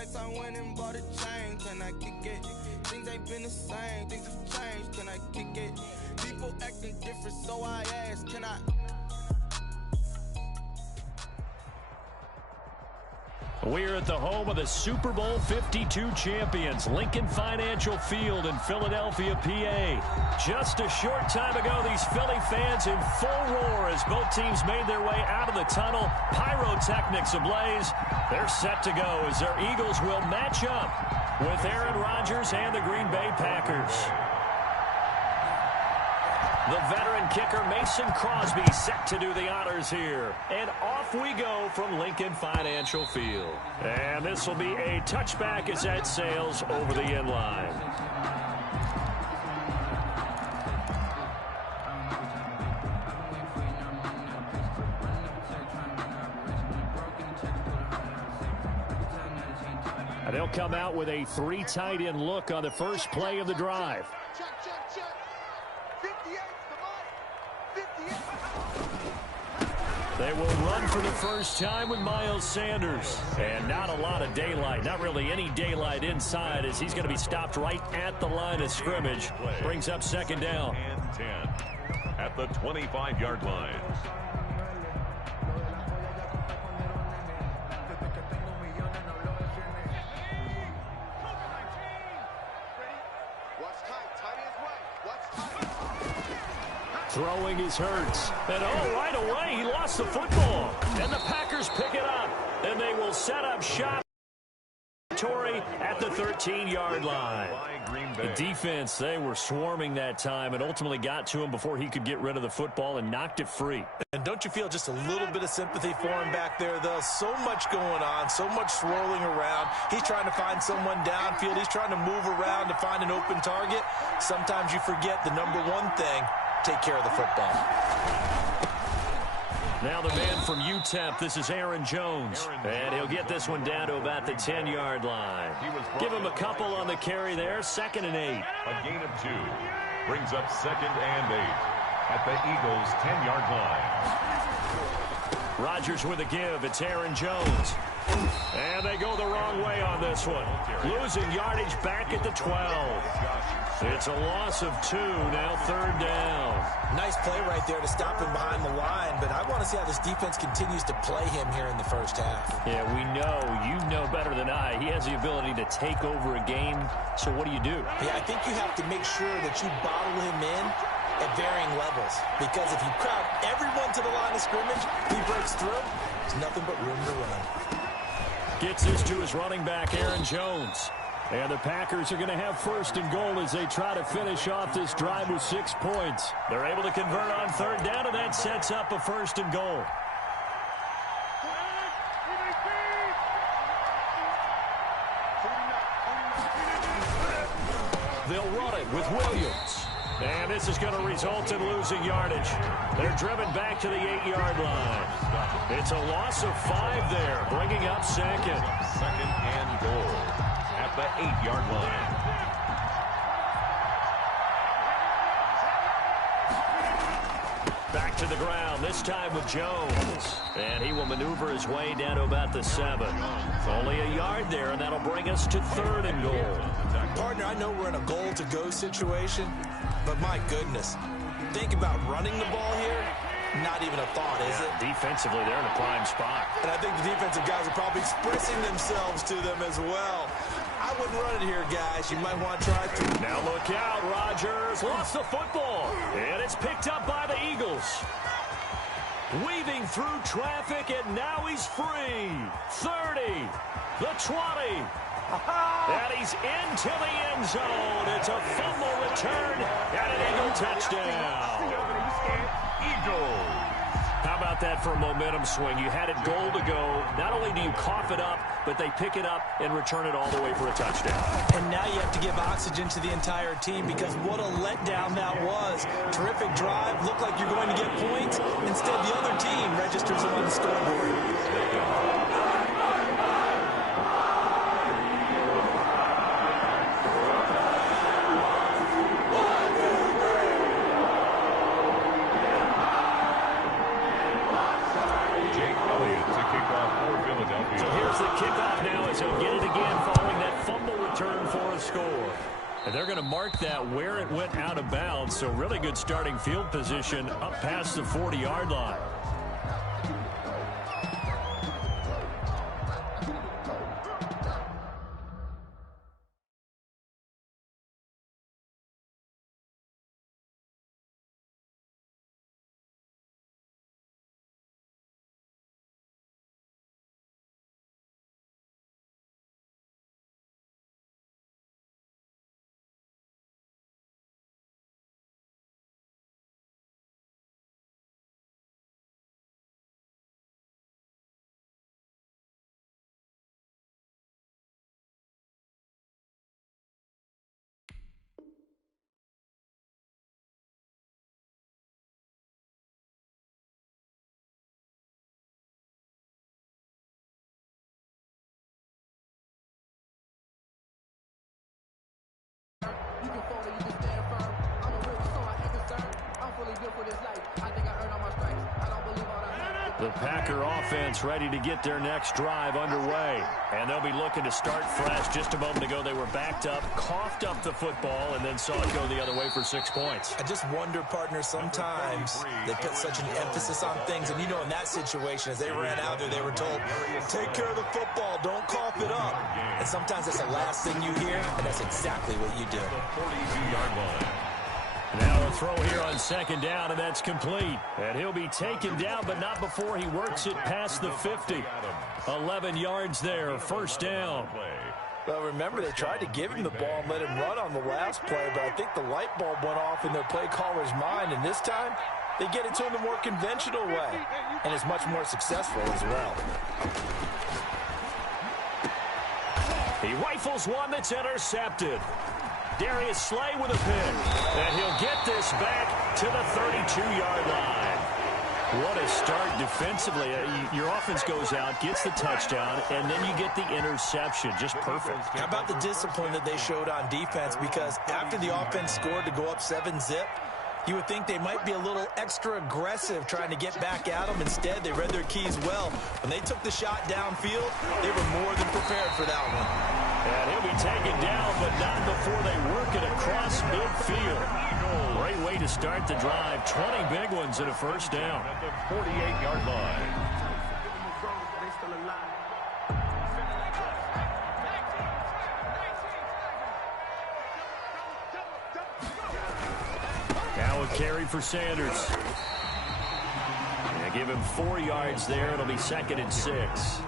flex, I went and bought a chain. Can I kick it? Things ain't been the same, things have changed. Can I kick it? People acting different, so I ask, can I? We're at the home of the Super Bowl 52 champions, Lincoln Financial Field in Philadelphia, PA. Just a short time ago, these Philly fans in full roar as both teams made their way out of the tunnel. Pyrotechnics ablaze. They're set to go as their Eagles will match up with Aaron Rodgers and the Green Bay Packers. The veteran kicker Mason Crosby set to do the honors here. And off we go from Lincoln Financial Field. And this will be a touchback as that sails over the end line. And they'll come out with a 3 tight end look on the first play of the drive. They will run for the first time with Miles Sanders. And not a lot of daylight, not really any daylight inside as he's going to be stopped right at the line of scrimmage. Brings up second down. And 10 at the 25-yard line. Throwing is Hurts. And right away, he lost the football. And the Packers pick it up. And they will set up shop at the 13-yard line. The defense, they were swarming that time and ultimately got to him before he could get rid of the football and knocked it free. And don't you feel just a little bit of sympathy for him back there, though? So much going on, so much swirling around. He's trying to find someone downfield. He's trying to move around to find an open target. Sometimes you forget the number one thing: take care of the football. Now the man from UTEP, this is Aaron Jones. And he'll get this one down to about the 10-yard line. Give him a couple on the carry there, 2nd and 8. A gain of 2 brings up 2nd and 8 at the Eagles' 10-yard line. Rodgers with a give. It's Aaron Jones. And they go the wrong way on this one. Losing yardage back at the 12. It's a loss of 2, now 3rd down. Nice play right there to stop him behind the line, but I want to see how this defense continues to play him here in the first half. Yeah, we know, you know better than I, he has the ability to take over a game, so what do you do? Yeah, I think you have to make sure that you bottle him in at varying levels, because if you crowd everyone to the line of scrimmage, he breaks through, there's nothing but room to run. Gets this to his running back, Aaron Jones. And the Packers are going to have 1st and goal as they try to finish off this drive with 6 points. They're able to convert on 3rd down, and that sets up a 1st and goal. They'll run it with Williams. And this is going to result in losing yardage. They're driven back to the 8-yard line. It's a loss of 5 there, bringing up 2nd. 2nd and goal at the 8-yard line. Back to the ground, this time with Jones. And he will maneuver his way down to about the 7. Only a yard there, and that'll bring us to 3rd and goal. Partner, I know we're in a goal-to-go situation, but my goodness, think about running the ball here. Not even a thought, is it? Defensively, they're in a prime spot. And I think the defensive guys are probably expressing themselves to them as well. I wouldn't run it here, guys. You might want to try to. Now look out, Rodgers lost the football. And it's picked up by the Eagles. Weaving through traffic, and now he's free. 30, the 20. And he's into the end zone. It's a fumble return and an Eagle touchdown. Eagles. How about that for a momentum swing? You had it goal to go. Not only do you cough it up, but they pick it up and return it all the way for a touchdown. And now you have to give oxygen to the entire team, because what a letdown that was. Terrific drive. Looked like you're going to get points. Instead, the other team registers them on the scoreboard. So here's the kickoff now as he'll get it again And they're going to mark that where it went out of bounds. So really good starting field position up past the 40-yard line. You can fall or you can stand firm. I'm a real so I ain't concerned. I'm fully built for this life. I think I earned all my stripes. I don't believe all that. The Packer offense ready to get their next drive underway. And they'll be looking to start fresh. Just a moment ago, they were backed up, coughed up the football, and then saw it go the other way for 6 points. I just wonder, partner, sometimes they put such an emphasis on things. And, you know, in that situation, as they ran out there, they were told, take care of the football, don't cough it up. And sometimes that's the last thing you hear, and that's exactly what you do. 42-yard line. Now a throw here on second down, and that's complete. And he'll be taken down, but not before he works it past the 50. 11 yards there, first down. Well, remember, they tried to give him the ball and let him run on the last play, but I think the light bulb went off in their play caller's mind, and this time they get it to him the more conventional way, and it's much more successful as well. He rifles one that's intercepted. Darius Slay with a pick, and he'll get this back to the 32-yard line. What a start defensively. Your offense goes out, gets the touchdown, and then you get the interception. Just perfect. How about the discipline that they showed on defense? Because after the offense scored to go up 7-zip, you would think they might be a little extra aggressive trying to get back at them. Instead, they read their keys well. When they took the shot downfield, they were more than prepared for that one. And he'll be taken down, but not before they work it across midfield. Great way to start the drive. 20 big ones and a first down. At the 48-yard line. Now a carry for Sanders. They give him 4 yards there. It'll be 2nd and 6.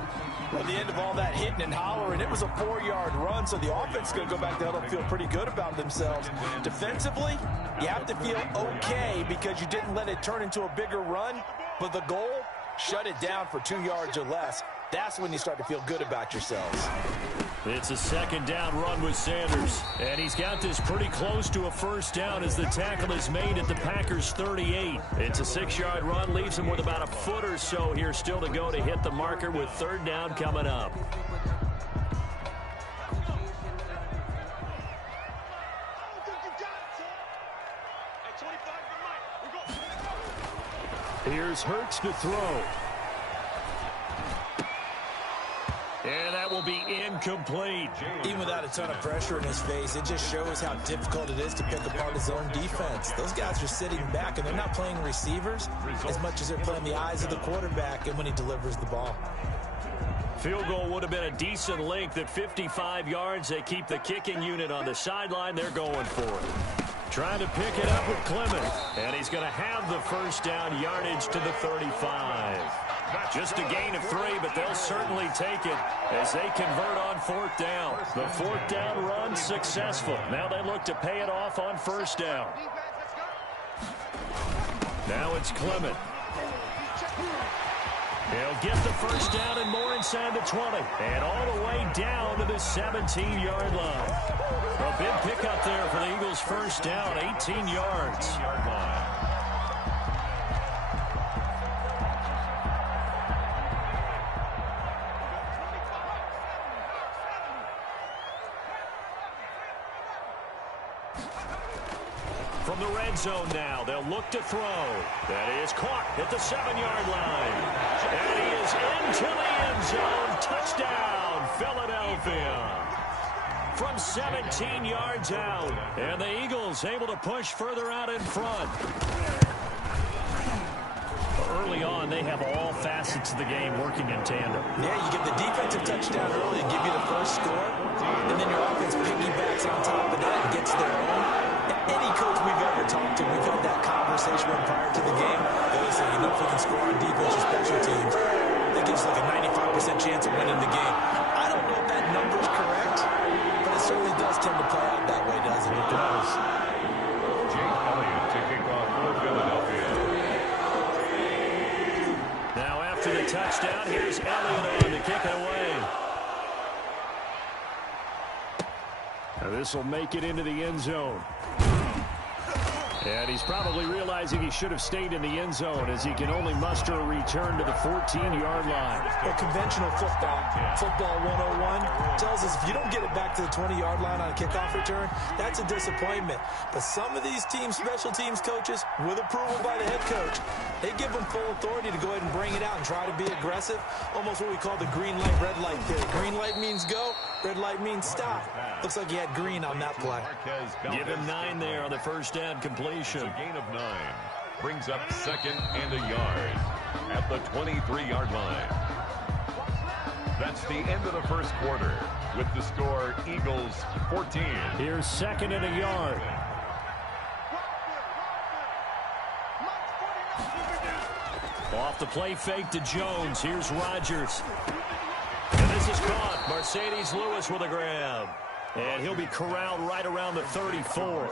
At the end of all that hitting and hollering, it was a 4-yard run, so the offense is going to go back there and feel pretty good about themselves. Defensively, you have to feel okay because you didn't let it turn into a bigger run, but the goal, shut it down for 2 yards or less. That's when you start to feel good about yourselves. It's a second down run with Sanders, and he's got this pretty close to a first down as the tackle is made at the Packers' 38. It's a 6-yard run, leaves him with about a foot or so here still to go to hit the marker with third down coming up. Here's Hurts to throw. And that will be incomplete. Even without a ton of pressure in his face, it just shows how difficult it is to pick apart his own defense. Those guys are sitting back, and they're not playing receivers as much as they're playing the eyes of the quarterback and when he delivers the ball. Field goal would have been a decent length at 55 yards. They keep the kicking unit on the sideline. They're going for it. Trying to pick it up with Clement. And he's going to have the first down yardage to the 35. Just a gain of 3, but they'll certainly take it as they convert on fourth down. The fourth down run successful. Now they look to pay it off on first down. Now it's Clement. He'll get the first down and more inside the 20. And all the way down to the 17-yard line. A big pickup there for the Eagles' first down, 18 yards. From the red zone now, they'll look to throw. That is caught at the 7-yard line. And he is into the end zone. Touchdown, Philadelphia. from 17 yards out. And the Eagles able to push further out in front. Early on, they have all facets of the game working in tandem. Yeah, you get the defensive touchdown early and give you the first score, and then your offense piggybacks on top of that and gets their own. Any coach we've ever talked to, we've had that conversation with prior to the game. They always say, if we can score on defense or special teams, that gives like a 95% chance of winning the game. I don't know if that number's correct, but it certainly does tend to play out that way, doesn't it? It does. Jake Elliott to kick off for Philadelphia. Now after the touchdown, here's Elliott on to kick it away. Now this will make it into the end zone. And he's probably realizing he should have stayed in the end zone as he can only muster a return to the 14-yard line. Well, conventional football 101 tells us if you don't get it back to the 20-yard line on a kickoff return, that's a disappointment. But some of these teams, special teams coaches, with approval by the head coach, they give them full authority to go ahead and bring it out and try to be aggressive, almost what we call the green light, red light theory. Green light means go, red light means stop. Looks like he had green on that play. Give him 9 there on the first down completion. A gain of 9 brings up 2nd and a yard at the 23-yard line. That's the end of the first quarter with the score Eagles 14. Here's 2nd and a yard. Off the play fake to Jones. Here's Rodgers. And this is caught. Mercedes Lewis with a grab. And he'll be corralled right around the 34.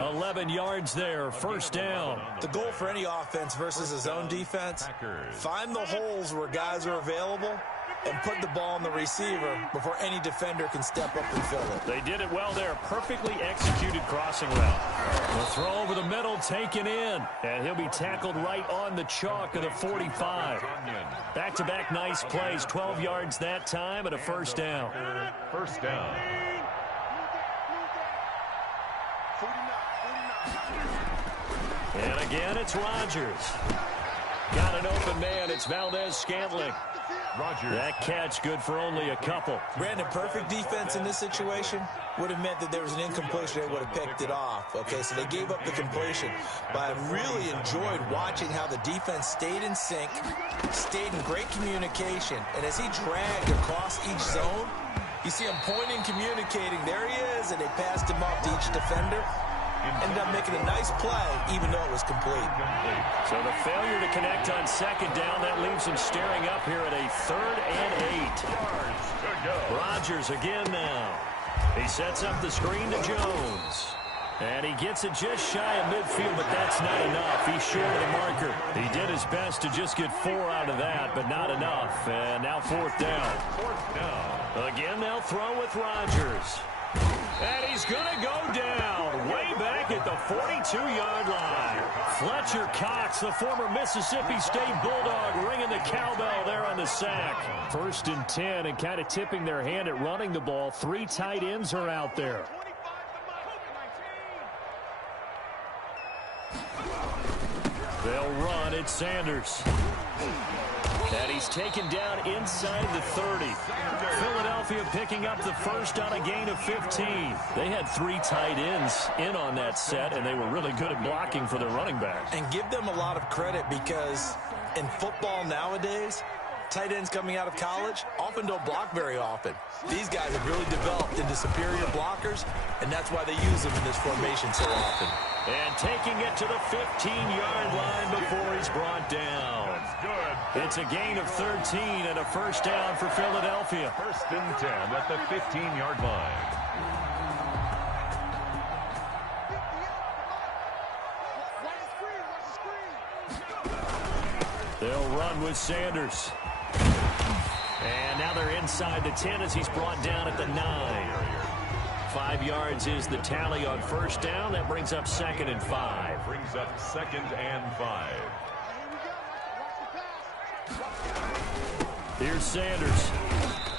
11 yards there, first down. The goal for any offense versus his own defense, find the holes where guys are available and put the ball on the receiver before any defender can step up and fill it. They did it well there. Perfectly executed crossing route. The throw over the middle taken in. And he'll be tackled right on the chalk of the 45. Back-to-back nice plays. 12 yards that time and a first down. First down. And again, it's Rodgers. Got an open man. It's Valdez-Scantling. Rodgers. That catch good for only a couple. Brandon, perfect defense in this situation would have meant that there was an incompletion. They would have picked it off. Okay, so they gave up the completion. But I really enjoyed watching how the defense stayed in sync, stayed in great communication. And as he dragged across each zone, you see him pointing, communicating. There he is, and they passed him off to each defender. Ended up making a nice play, even though it was complete. So the failure to connect on second down, that leaves him staring up here at a 3rd and 8. Rodgers again now. He sets up the screen to Jones. And he gets it just shy of midfield, but that's not enough. He's short of the marker. He did his best to just get 4 out of that, but not enough. And now 4th down. 4th down. Again, they'll throw with Rodgers. And he's going to go down way back at the 42-yard line. Fletcher Cox, the former Mississippi State Bulldog, ringing the cowbell there on the sack. 1st and 10, and kind of tipping their hand at running the ball. 3 tight ends are out there. They'll run. It's Sanders. And he's taken down inside the 30. Philadelphia picking up the first on a gain of 15. They had 3 tight ends in on that set, and they were really good at blocking for their running back. And give them a lot of credit because in football nowadays, tight ends coming out of college often don't block very often. These guys have really developed into superior blockers, and that's why they use them in this formation so often. And taking it to the 15-yard line before he's brought down. It's a gain of 13 and a first down for Philadelphia. 1st and 10 at the 15-yard line. They'll run with Sanders. And now they're inside the 10 as he's brought down at the 9. 5 yards is the tally on first down. That brings up 2nd and 5. Brings up 2nd and 5. Here's Sanders.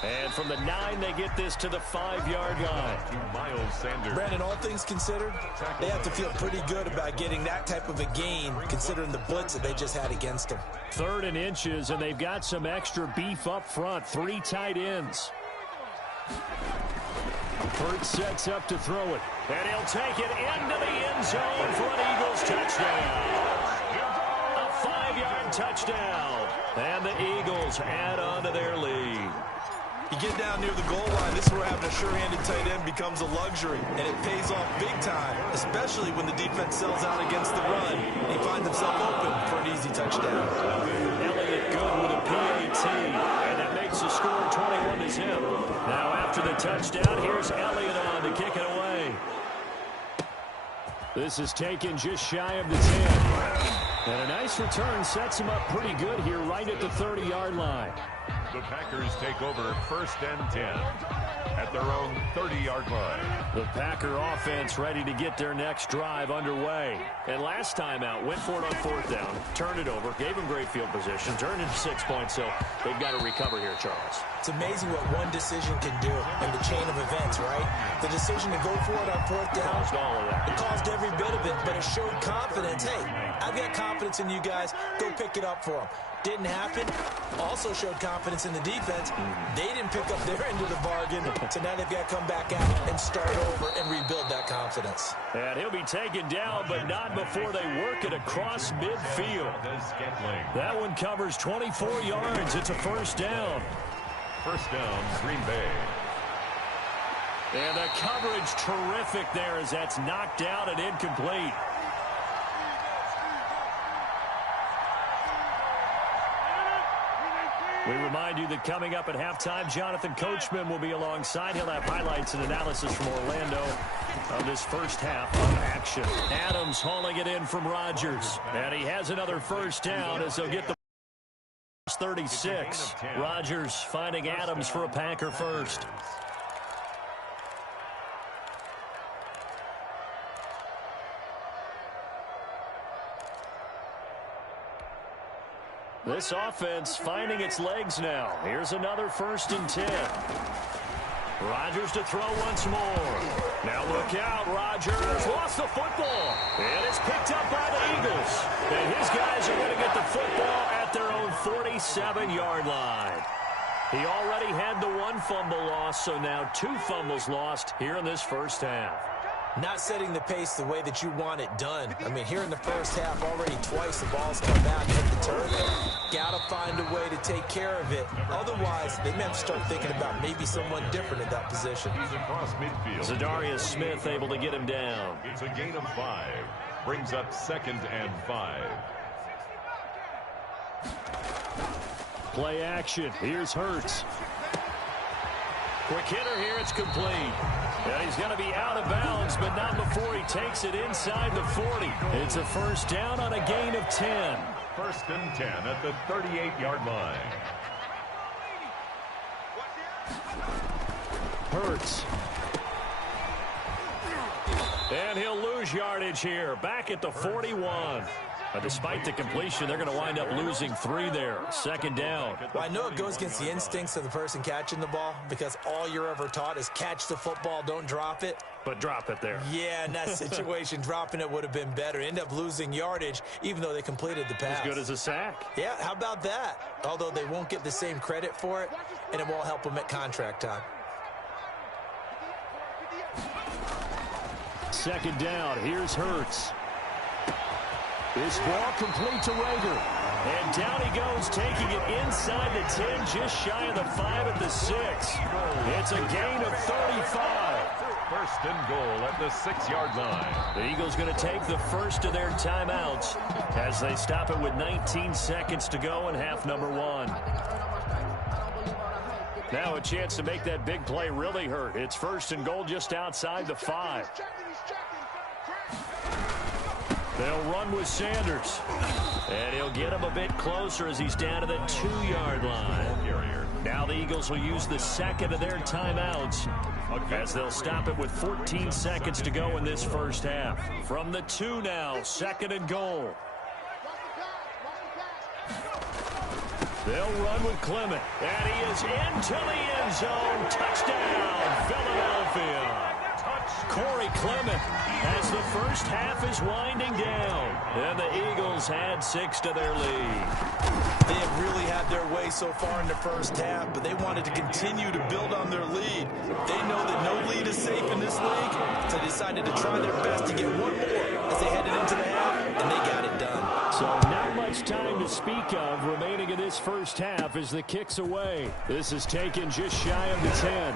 And from the 9, they get this to the 5-yard line. To Miles Sanders. Brandon, all things considered, they have to feel pretty good about getting that type of a gain, considering the blitz that they just had against them. 3rd and inches, and they've got some extra beef up front. 3 tight ends. Hurts sets up to throw it. And he'll take it into the end zone for an Eagles touchdown. A 5-yard touchdown. And the Eagles add on to their lead. You get down near the goal line, this is where having a sure-handed tight end becomes a luxury, and it pays off big time, especially when the defense sells out against the run. He finds himself open for an easy touchdown. Elliott good with a PAT, and that makes the score 21 to zip. Now after the touchdown, here's Elliott on to kick it away. This is taken just shy of the 10. And a nice return sets him up pretty good here right at the 30-yard line. The Packers take over 1st and 10 at their own 30-yard line. The Packer offense ready to get their next drive underway. And last time out, went for it on 4th down, turned it over, gave them great field position, turned into 6 points, so they've got to recover here, Charles. It's amazing what one decision can do in the chain of events, right? The decision to go for it on 4th down. Caused all of that. It caused every bit of it, but it showed confidence. Hey, I've got confidence in you guys. Go pick it up for them. Didn't happen. Also showed confidence in the defense. They didn't pick up their end of the bargain, so now they've got to come back out and start over and rebuild that confidence. And he'll be taken down, but not before they work it across midfield. That one covers 24 yards. It's a 1st down. 1st down, Green Bay. And the coverage terrific there as that's knocked out and incomplete. We remind you that coming up at halftime, Jonathan Coachman will be alongside. He'll have highlights and analysis from Orlando of this first half of action. Adams hauling it in from Rodgers. And he has another 1st down as he'll get the 36. Rodgers finding Adams for a Packer first. This offense finding its legs now. Here's another 1st and 10. Rodgers to throw once more. Now look out. Rodgers lost the football. And it's picked up by the Eagles. And his guys are going to get the football at their own 47-yard line. He already had the 1 fumble loss, so now 2 fumbles lost here in this first half. Not setting the pace the way that you want it done. I mean, here in the first half, already twice the ball's come back and hit the turf. Got to find a way to take care of it. Otherwise, they may have to start thinking about maybe someone different at that position. He's across midfield. Zadarius Smith able to get him down. It's a gain of 5. Brings up 2nd and 5. Play action. Here's Hurts. Quick hitter here. It's complete. And he's going to be out of bounds, but not before he takes it inside the 40. It's a 1st down on a gain of 10. 1st and 10 at the 38-yard line. Hurts. And he'll lose yardage here. Back at the 41. But despite the completion, they're going to wind up losing 3 there. 2nd down. Well, I know it goes against the instincts of the person catching the ball because all you're ever taught is catch the football, don't drop it. But drop it there. Yeah, in that situation, dropping it would have been better. End up losing yardage, even though they completed the pass. As good as a sack. Yeah, how about that? Although they won't get the same credit for it, and it won't help them at contract time. 2nd down. Here's Hurts. This ball complete to Rager. And down he goes, taking it inside the 10, just shy of the 5 at the 6. It's a gain of 35. 1st and goal at the 6-yard line. The Eagles going to take the first of their timeouts as they stop it with 19 seconds to go in half number 1. Now a chance to make that big play really hurt. It's 1st and goal just outside the 5. They'll run with Sanders. And he'll get him a bit closer as he's down to the 2-yard line. Now the Eagles will use the 2nd of their timeouts as they'll stop it with 14 seconds to go in this first half. From the 2 now, 2nd and goal. They'll run with Clement. And he is into the end zone. Touchdown, Philadelphia. Corey Clement as the first half is winding down. And the Eagles add 6 to their lead. They have really had their way so far in the first half, but they wanted to continue to build on their lead. They know that no lead is safe in this league, so they decided to try their best to get one more as they headed into the half, and they got it done. So not much time to speak of remaining in this first half as the kick's away. This is taken just shy of the 10.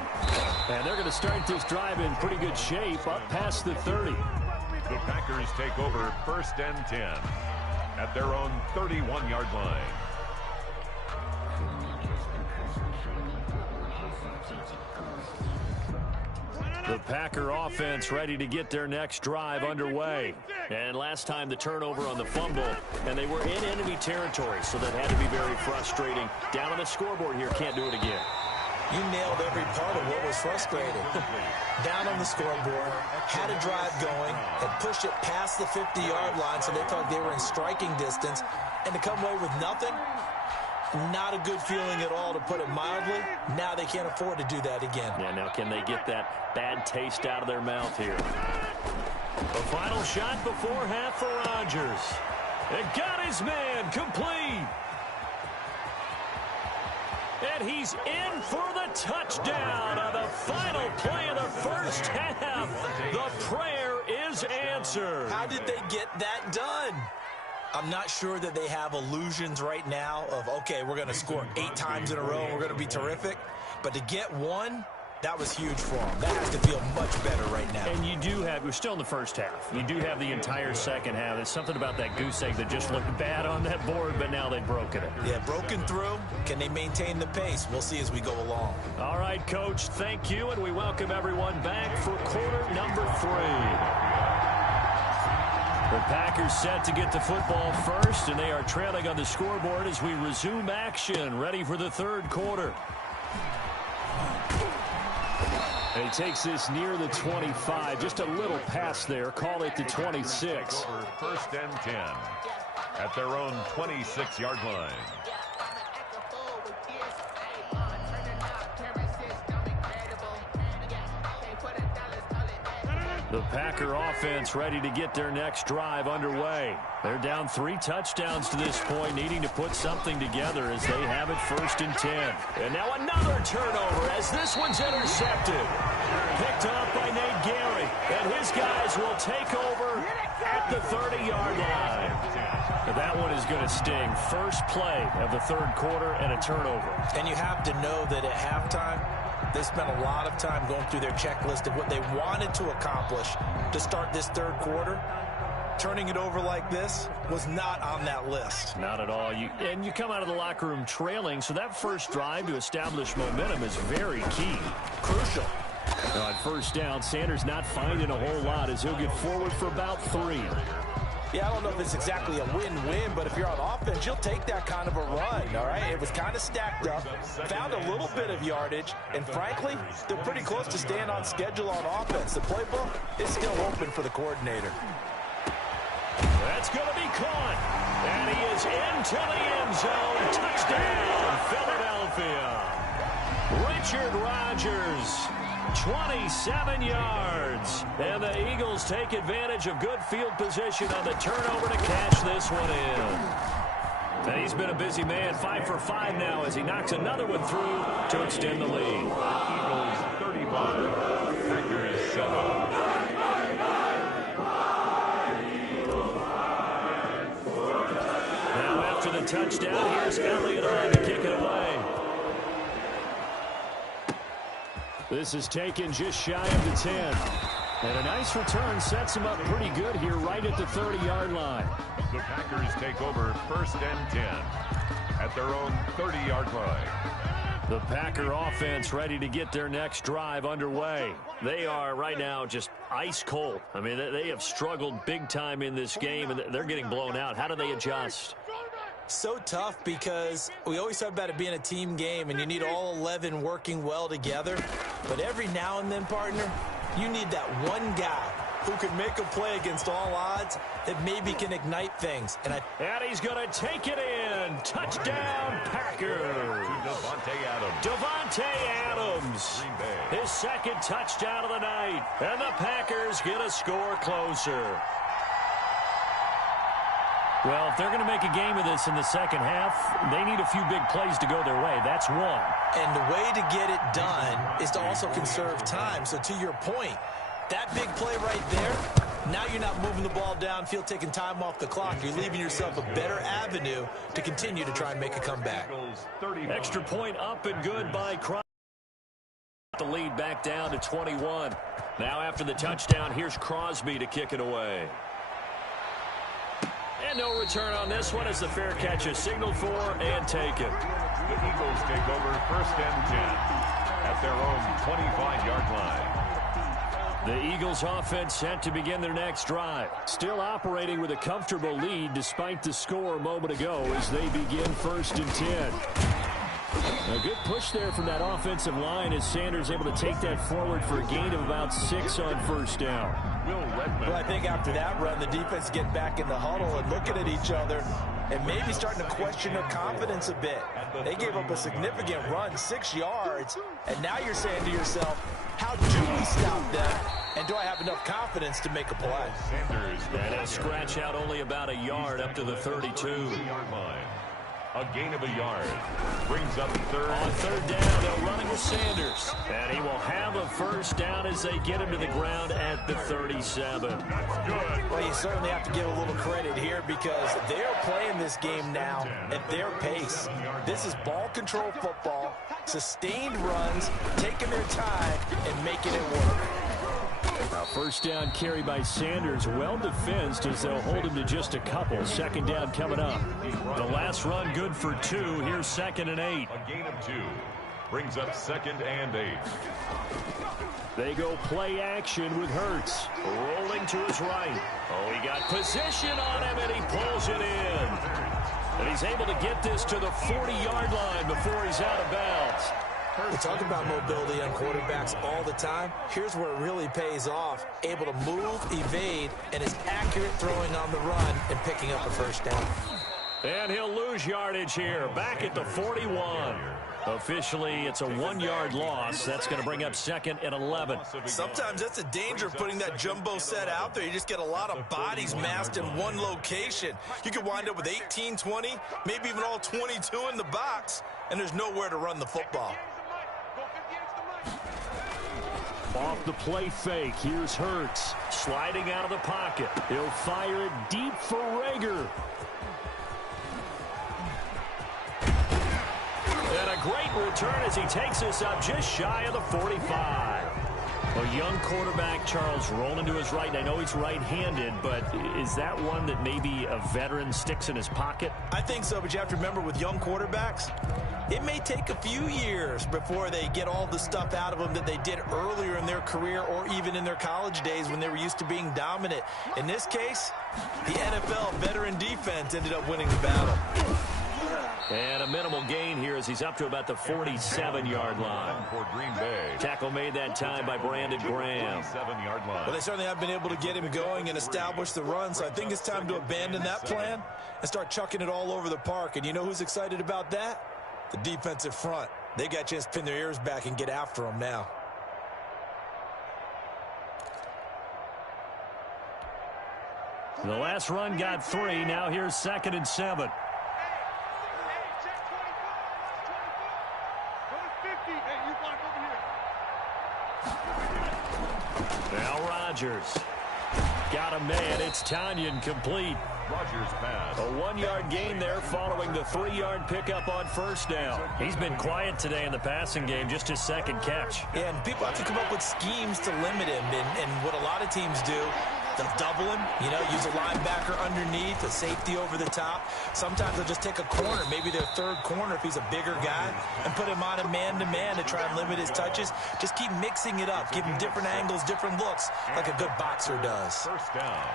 And they're going to start this drive in pretty good shape up past the 30. The Packers take over 1st and 10 at their own 31-yard line. The Packer offense ready to get their next drive underway. And last time the turnover on the fumble, and they were in enemy territory, so that had to be very frustrating. Down on the scoreboard here, can't do it again. You nailed every part of what was frustrating. Down on the scoreboard, had a drive going, had pushed it past the 50-yard line, so they thought they were in striking distance, and to come away with nothing, not a good feeling at all, to put it mildly. Now they can't afford to do that again. Yeah, now can they get that bad taste out of their mouth here? The final shot before half for Rodgers. It got his man complete. And he's in for the touchdown on the final play of the first half. The prayer is answered. How did they get that done? I'm not sure that they have illusions right now of, okay, we're going to score 8 times in a row and we're going to be terrific. But to get one, that was huge for them. That has to feel much better right now. And you do have, we're still in the first half. You do have the entire second half. There's something about that goose egg that just looked bad on that board, but now they've broken it. Yeah, broken through. Can they maintain the pace? We'll see as we go along. All right, Coach, thank you, and we welcome everyone back for quarter number 3. The Packers set to get the football first, and they are trailing on the scoreboard as we resume action, ready for the third quarter. And he takes this near the 25, just a little pass there, call it the 26. Over 1st and 10 at their own 26-yard line. The Packer offense ready to get their next drive underway. They're down 3 touchdowns to this point, needing to put something together as they have it 1st and 10. And now another turnover as this one's intercepted. Picked up by Nate Gary, and his guys will take over at the 30-yard line. But that one is going to sting. First play of the third quarter and a turnover. And you have to know that at halftime, they spent a lot of time going through their checklist of what they wanted to accomplish to start this third quarter. Turning it over like this was not on that list. Not at all. And you come out of the locker room trailing, so that first drive to establish momentum is very key. Crucial. On first down, Sanders not finding a whole lot as he'll get forward for about 3. Yeah, I don't know if it's exactly a win-win, but if you're on offense, you'll take that kind of a run, all right? It was kind of stacked up, found a little bit of yardage, and frankly, they're pretty close to staying on schedule on offense. The playbook is still open for the coordinator. That's going to be caught, and he is into the end zone. Touchdown, Philadelphia. Richard Rodgers. 27 yards, and the Eagles take advantage of good field position on the turnover to cash this one in. And he's been a busy man, 5 for 5 now as he knocks another one through to extend the lead. Eagles 35, Packers 7. Now after the touchdown, here's Elliott on to kick it away. This is taken just shy of the 10. And a nice return sets him up pretty good here right at the 30-yard line. The Packers take over 1st and 10 at their own 30-yard line. The Packer offense ready to get their next drive underway. They are right now just ice cold. I mean, they have struggled big time in this game, and they're getting blown out. How do they adjust? So tough because we always talk about it being a team game and you need all 11 working well together. But every now and then, partner, you need that one guy who can make a play against all odds that maybe can ignite things. And he's going to take it in. Touchdown, Packers. Davante Adams. Davante Adams. His second touchdown of the night. And the Packers get a score closer. Well, if they're going to make a game of this in the second half, they need a few big plays to go their way. That's one. And the way to get it done is to also conserve time. So to your point, that big play right there, now you're not moving the ball downfield, taking time off the clock. You're leaving yourself a better avenue to continue to try and make a comeback. Extra point up and good by Crosby. The lead back down to 21. Now after the touchdown, here's Crosby to kick it away. And no return on this one as the fair catch is signaled for and taken. The Eagles take over 1st and 10 at their own 25-yard line. The Eagles offense set to begin their next drive. Still operating with a comfortable lead despite the score a moment ago as they begin 1st and 10. A good push there from that offensive line as Sanders able to take that forward for a gain of about 6 on 1st down. Well, I think after that run, the defense getting back in the huddle and looking at each other and maybe starting to question their confidence a bit. They gave up a significant run, 6 yards, and now you're saying to yourself, how do we stop them, and do I have enough confidence to make a play? And he'll scratch out only about a yard up to the 32-yard line. A gain of a yard. Brings up 3rd. On 3rd down, they'll run it with Sanders. And he will have a 1st down as they get him to the ground at the 37. Well, you certainly have to give a little credit here because they're playing this game now at their pace. This is ball control football, sustained runs, taking their time, and making it work. A 1st down carry by Sanders, well defensed as they'll hold him to just a couple. 2nd down coming up. The last run good for 2. Here's 2nd and 8. A gain of 2. Brings up 2nd and 8. They go play action with Hurts. Rolling to his right. Oh, he got position on him, and he pulls it in. And he's able to get this to the 40-yard line before he's out of bounds. We talk about mobility on quarterbacks all the time. Here's where it really pays off. Able to move, evade, and is accurate throwing on the run and picking up a 1st down. And he'll lose yardage here. Back at the 41. Officially, it's a 1-yard loss. That's going to bring up 2nd and 11. Sometimes that's the danger of putting that jumbo set out there. You just get a lot of bodies massed in one location. You could wind up with 18, 20, maybe even all 22 in the box, and there's nowhere to run the football. Off the play fake, here's Hurts. Sliding out of the pocket. He'll fire it deep for Rager. And a great return as he takes this up just shy of the 45. A young quarterback, Charles, rolling to his right. And I know he's right-handed, but is that one that maybe a veteran sticks in his pocket? I think so, but you have to remember with young quarterbacks, it may take a few years before they get all the stuff out of them that they did earlier in their career or even in their college days when they were used to being dominant. In this case, the NFL veteran defense ended up winning the battle. And a minimal gain here as he's up to about the 47-yard line. For Green Bay. Tackle made that time by Brandon Graham. 7-yard line. Well, they certainly have been able to get him going and establish the run, so I think it's time to abandon that plan and start chucking it all over the park. And you know who's excited about that? The defensive front. They got a chance to pin their ears back and get after them now. The last run got 3. Now here's 2nd and 7. Now Rodgers. Got a man. It's Tanyan complete. Rodgers pass. A 1-yard gain there following the 3-yard pickup on 1st down. He's been quiet today in the passing game, just his 2nd catch. Yeah, and people have to come up with schemes to limit him. And what a lot of teams do, they'll double him, use a linebacker underneath, a safety over the top. Sometimes they'll just take a corner, maybe their 3rd corner if he's a bigger guy, and put him on a man-to-man to try and limit his touches. Just keep mixing it up, give him different angles, different looks, like a good boxer does. 1st down.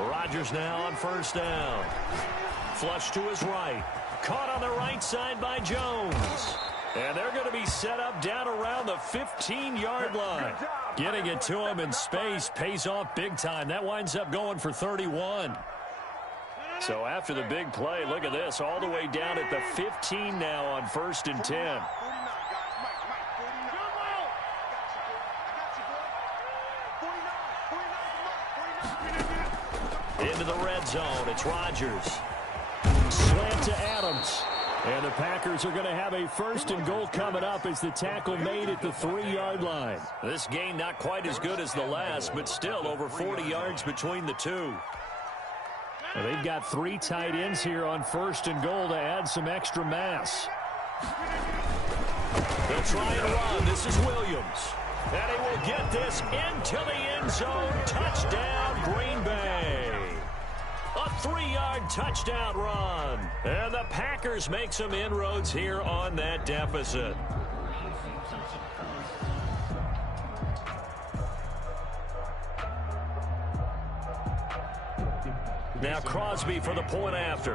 Rodgers now on 1st down. Flush to his right. Caught on the right side by Jones. And they're going to be set up down around the 15-yard line. Getting it to him in space pays off big time. That winds up going for 31. So after the big play, look at this, all the way down at the 15 now on 1st and 10. Into the red zone, it's Rodgers. Slant to Adams. And the Packers are going to have a 1st and goal coming up as the tackle made at the 3-yard line. This game not quite as good as the last, but still over 40 yards between the two. Well, they've got 3 tight ends here on 1st and goal to add some extra mass. They'll try and run. This is Williams. And he will get this into the end zone. Touchdown, Green Bay. A 3-yard touchdown run. And the Packers make some inroads here on that deficit. Now Crosby for the point after.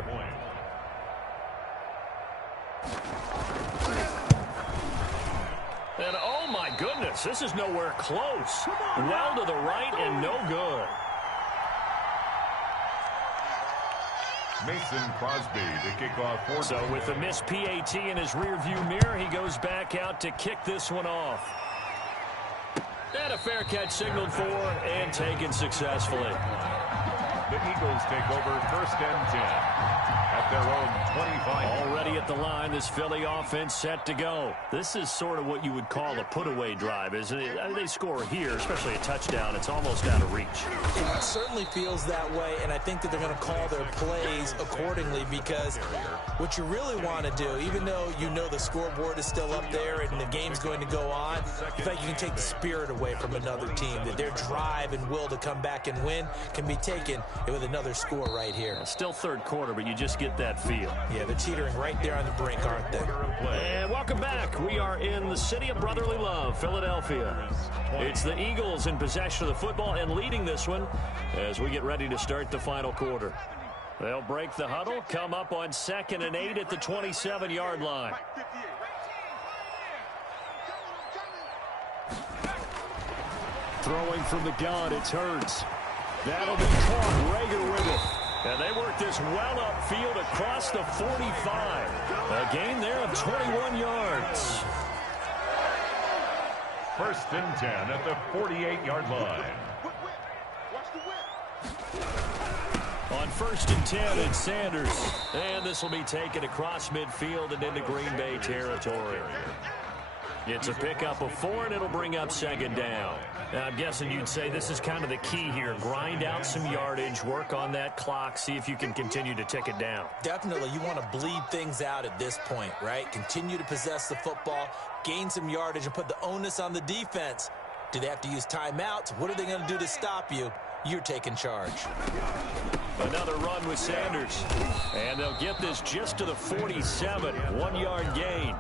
And oh my goodness, this is nowhere close. Well to the right and no good. Mason Crosby to kick off. So with the missed PAT in his rearview mirror, he goes back out to kick this one off. And a fair catch signaled for and taken successfully. The Eagles take over 1st and 10 at their own 25. Already at the line, this Philly offense set to go. This is sort of what you would call a put-away drive, isn't it? I mean, they score here, especially a touchdown. It's almost out of reach. It certainly feels that way, and I think that they're going to call their plays accordingly because what you really want to do, even though you know the scoreboard is still up there and the game's going to go on, in fact, you can take the spirit away from another team, that their drive and will to come back and win can be taken with another score right here. Still 3rd quarter, but you just get that feel. Yeah, they're teetering right there on the brink, aren't they? And welcome back. We are in the city of brotherly love, Philadelphia. It's the Eagles in possession of the football and leading this one as we get ready to start the final quarter. They'll break the huddle, come up on 2nd and 8 at the 27-yard line. Throwing from the gun, it's Hurts. That'll be caught. Rager with it. And they work this well upfield across the 45. A gain there of 21 yards. 1st and 10 at the 48-yard line. On 1st and 10, it's Sanders. And this will be taken across midfield and into Green Bay territory. It's a pickup of 4, and it'll bring up 2nd down. Now, I'm guessing you'd say this is kind of the key here. Grind out some yardage, work on that clock, see if you can continue to tick it down. Definitely, you want to bleed things out at this point, right? Continue to possess the football, gain some yardage, and put the onus on the defense. Do they have to use timeouts? What are they going to do to stop you? You're taking charge. Another run with Sanders. And they'll get this just to the 47. 1-yard gain.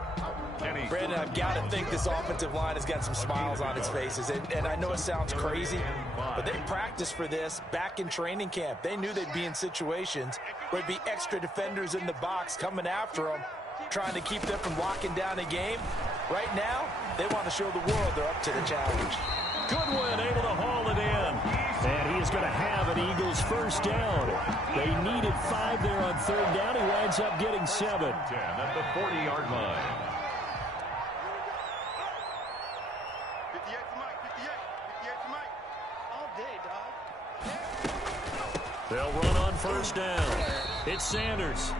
Brandon, I've got to think this offensive line has got some smiles on its faces. And I know it sounds crazy, but they practiced for this back in training camp. They knew they'd be in situations where there'd be extra defenders in the box coming after them, trying to keep them from locking down a game. Right now, they want to show the world they're up to the challenge. Goodwin able to haul it in. And he is going to have an Eagles 1st down. They needed 5 there on 3rd down. He winds up getting 7. 10 at the 40-yard line. They'll run on 1st down. It's Sanders.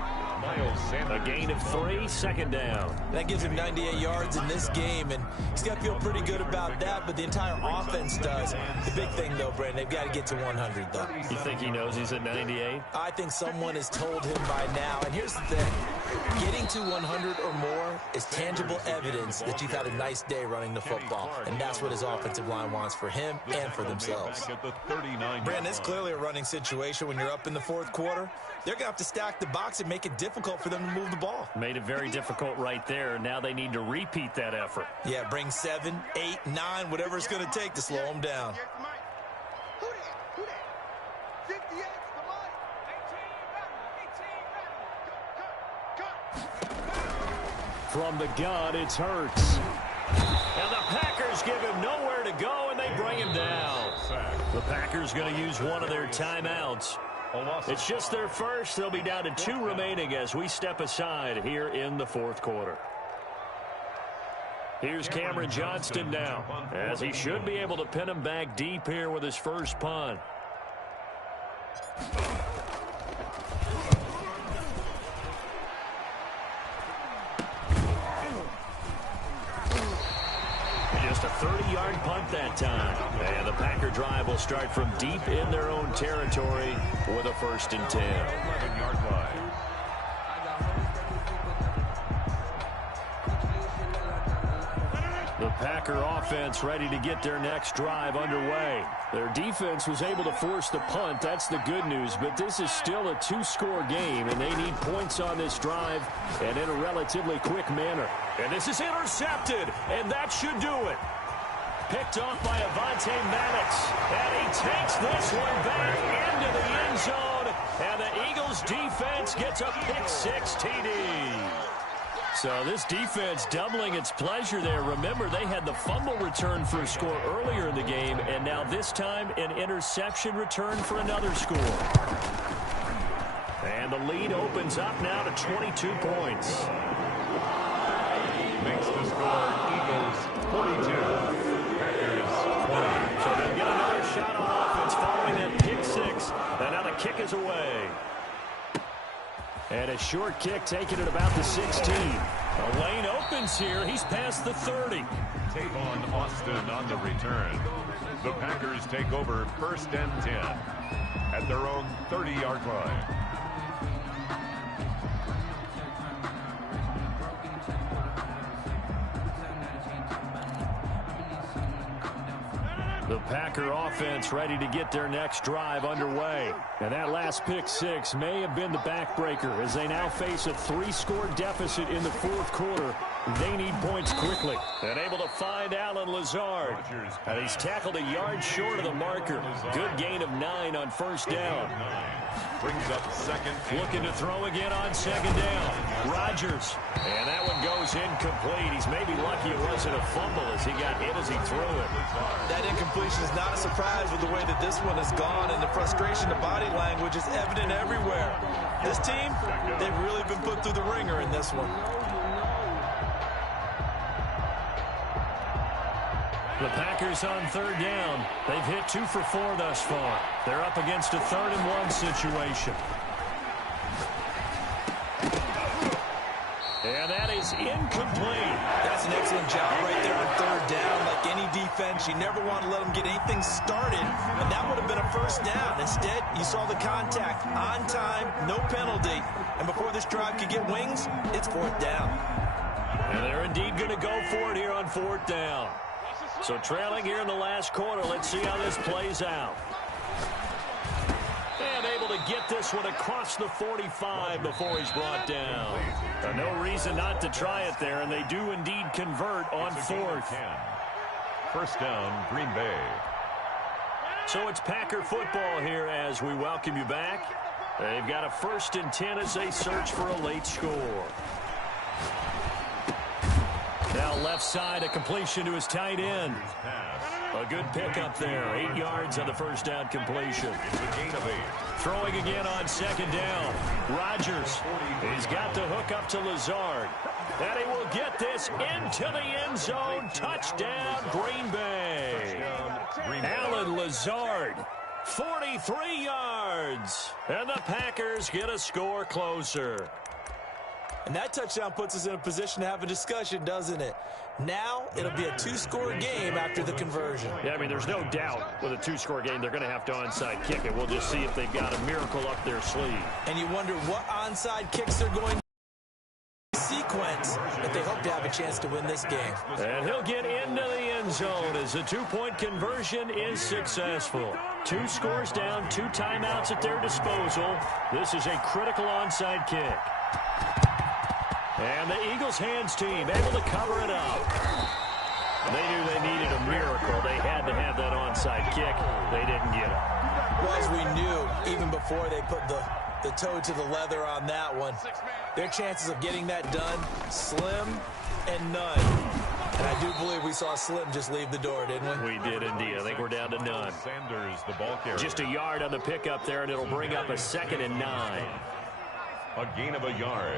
A gain of 3, 2nd down. That gives him 98 yards in this game, and he's got to feel pretty good about that, but the entire offense does. The big thing, though, Brandon, they've got to get to 100, though. You think he knows he's at 98? I think someone has told him by now, and here's the thing. Getting to 100 or more is tangible evidence that you've had a nice day running the football, and that's what his offensive line wants for him and for themselves. Brandon, it's clearly a running situation when you're up in the 4th quarter. They're going to have to stack the box and make it difficult for them to move the ball. Made it very difficult right there. Now they need to repeat that effort. Yeah, bring 7, 8, 9, whatever it's going to take to slow them down. From the gun, it's Hurts. And the Packers give him nowhere to go, and they bring him down. The Packers going to use one of their timeouts. It's just their first. They'll be down to 2 remaining as we step aside here in the fourth quarter. Here's Cameron Johnston now, as he should be able to pin him back deep here with his first punt. Just a 30-yard punt that time. And the Packer drive will start from deep in their own territory with a 1st and 10. 11-yard line. The Packer offense ready to get their next drive underway. Their defense was able to force the punt. That's the good news. But this is still a 2-score game, and they need points on this drive and in a relatively quick manner. And this is intercepted, and that should do it. Picked off by Avonte Maddox, and he takes this one back into the end zone, and the Eagles defense gets a pick-6 TD. So this defense doubling its pleasure there. Remember, they had the fumble return for a score earlier in the game, and now this time an interception return for another score. And the lead opens up now to 22 points. Makes the score Eagles 42, Packers 20. So they'll get another shot on offense following that pick-6, and now the kick is away. And a short kick taken at about the 16. A lane opens here. He's past the 30. Tavon Austin on the return. The Packers take over 1st and 10 at their own 30-yard line. The Packer offense ready to get their next drive underway. And that last pick-6 may have been the backbreaker as they now face a 3-score deficit in the fourth quarter. They need points quickly. And able to find Allen Lazard. And he's tackled a yard short of the marker. Good gain of 9 on 1st down. Brings up 2nd. Looking to throw again on 2nd down. Rodgers. And that one goes incomplete. He's maybe lucky it wasn't a fumble as he got hit as he threw it. That incompletion is not a surprise with the way that this one has gone, and the frustration, the body language is evident everywhere. This team, they've really been put through the ringer in this one. The Packers on 3rd down. They've hit 2 for 4 thus far. They're up against a 3rd and 1 situation. And that is incomplete. That's an excellent job right there on 3rd down. Like any defense, you never want to let them get anything started, and that would have been a 1st down. Instead, you saw the contact on time, no penalty, and before this drive could get wings, it's 4th down. And they're indeed going to go for it here on 4th down. So trailing here in the last quarter, let's see how this plays out. And able to get this one across the 45 before he's brought down. No reason not to try it there, and they do indeed convert on 4th. 1st down, Green Bay. So it's Packer football here as we welcome you back. They've got a 1st and 10 as they search for a late score. Now left side, a completion to his tight end. A good pickup there. 8 yards on the 1st down completion. It's a gain of 8. Throwing again on 2nd down. Rodgers. He's got the hook up to Lazard. And he will get this into the end zone. Touchdown, Green Bay. Allen Lazard. 43 yards. And the Packers get a score closer. And that touchdown puts us in a position to have a discussion, doesn't it? Now it'll be a 2-score game after the conversion. Yeah, I mean, there's no doubt with a 2-score game they're going to have to onside kick it. We'll just see if they've got a miracle up their sleeve. And you wonder what onside kicks they're going to sequence if they hope to have a chance to win this game. And he'll get into the end zone as the 2-point conversion is successful. 2 scores down, 2 timeouts at their disposal. This is a critical onside kick. And the Eagles hands team able to cover it up. They knew they needed a miracle. They had to have that onside kick. They didn't get it. Well, as we knew, even before they put the toe to the leather on that one, their chances of getting that done, slim and none. And I do believe we saw Slim just leave the door, didn't we? We did indeed. I think we're down to none. Sanders, the ball carrier. Just a yard on the pickup there, and it'll bring up a 2nd and 9. A gain of a yard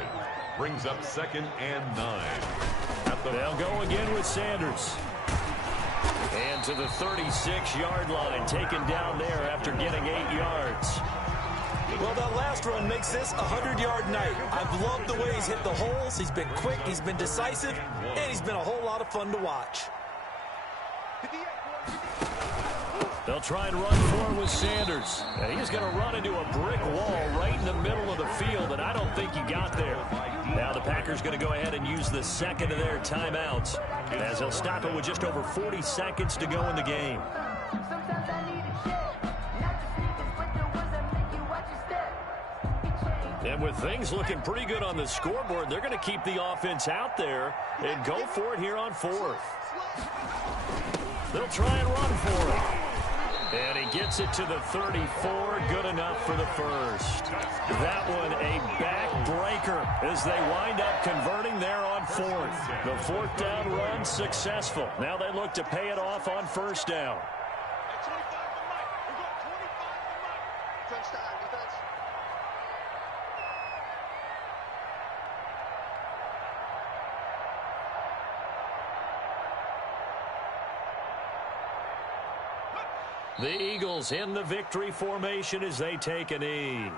brings up 2nd and 9. They'll go again with Sanders. And to the 36-yard line, taken down there after getting 8 yards. Well, that last run makes this a 100-yard night. I've loved the way he's hit the holes. He's been quick, he's been decisive, and he's been a whole lot of fun to watch. They'll try and run forward with Sanders. And he's going to run into a brick wall right in the middle of the field, and I don't think he got there. Now the Packers going to go ahead and use the 2nd of their timeouts, as they'll stop it with just over 40 seconds to go in the game. And with things looking pretty good on the scoreboard, they're going to keep the offense out there and go for it here on 4th. They'll try and run for it. And he gets it to the 34, good enough for the first. That one a backbreaker as they wind up converting there on 4th. The 4th down run successful. Now they look to pay it off on 1st down. The Eagles in the victory formation as they take a knee.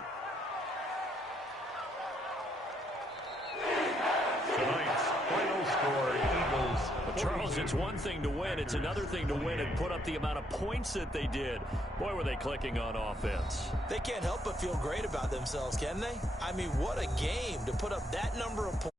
Tonight's final score, Eagles. Charles, it's one thing to win. It's another thing to win and put up the amount of points that they did. Boy, were they clicking on offense. They can't help but feel great about themselves, can they? I mean, what a game to put up that number of points.